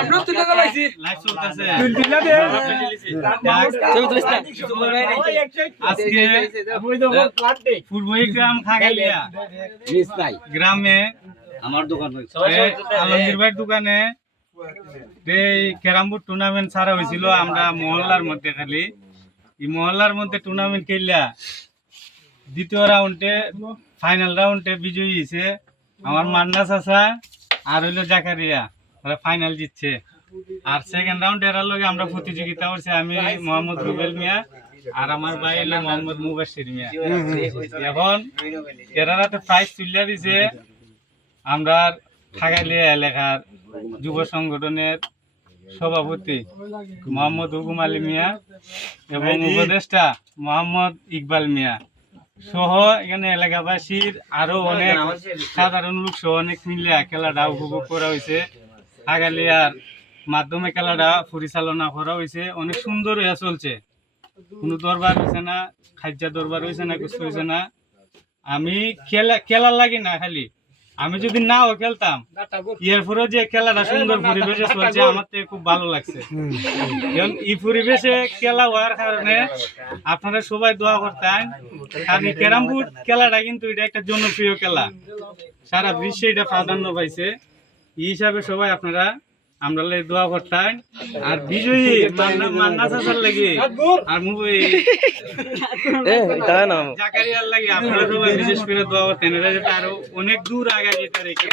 আমরা তুলে গলাইছি লাইভ চলতেছে তুলে দে আজকে পূর্ব গ্রাম খাগালিয়া গ্রামে আমার দোকান হইছে আলমগীর ভাইয়ের দোকানে এই ক্যারাম বোর্ড টুর্নামেন্ট ছাড়া হয়েছিল। আমরা মহল্লার মধ্যে খালি এই মহল্লার মধ্যে টুর্নামেন্ট খেললা দ্বিতীয় রাউন্ডে ফাইনাল রাউন্ডে বিজয়ী হয়েছে আমার মান্না চাচা আর হইলো জাকারিয়া, ওরা ফাইনাল জিতছে। আর সেকেন্ড রাউন্ড এরার লগে আমরা প্রতিযোগিতা করছি, আমি মোহাম্মদ রুবেল মিয়া আর আমার ভাই হলো মোহাম্মদ মুবাশির মিয়া। এখন এরাতে প্রাইজ তুলে দিছে আমরা খাগালিয়া এলাকার যুব সংগঠনের সভাপতি মোহাম্মদ হুকুম আলী মিয়া এবং উপদেষ্টা মোহাম্মদ ইকবাল মিয়া সহ এখানে এলাকাবাসীর আরো অনেক সাধারণ লোক সহ অনেক মিলে খেলাটা উপভোগ করা হয়েছে। খাগালিয়ার মাধ্যমে খেলাটা পরিচালনা করা হয়েছে, অনেক সুন্দর হয়ে চলছে। কোনো দরবার হয়েছে না, খাদ্যা দরবার হয়েছে না, কিছু হয়েছে না। আমি খেলার লাগি না, খালি আমি যদি নাও খেলতাম এরপরে যে খেলাটা সুন্দর পরিবেশে চলছে আমার তো খুব ভালো লাগছে। এই পরিবেশে খেলা হওয়ার কারণে আপনারা সবাই দোয়া করতেন, কারণ ক্যারাম বোর্ড খেলাটা কিন্তু এটা একটা জনপ্রিয় খেলা, সারা বিশ্বে এটা প্রাধান্য পাইছে। এই হিসাবে সবাই আপনারা আমরা দোয়া করতেন। আর বিজয়ী মান্না চাচার লাগে আর জাকারিয়ার লাগে আপনারা সবাই বিশেষ করে দোয়া করতেন, এরা যাতে আরো অনেক দূর আগে যেতে রেখে।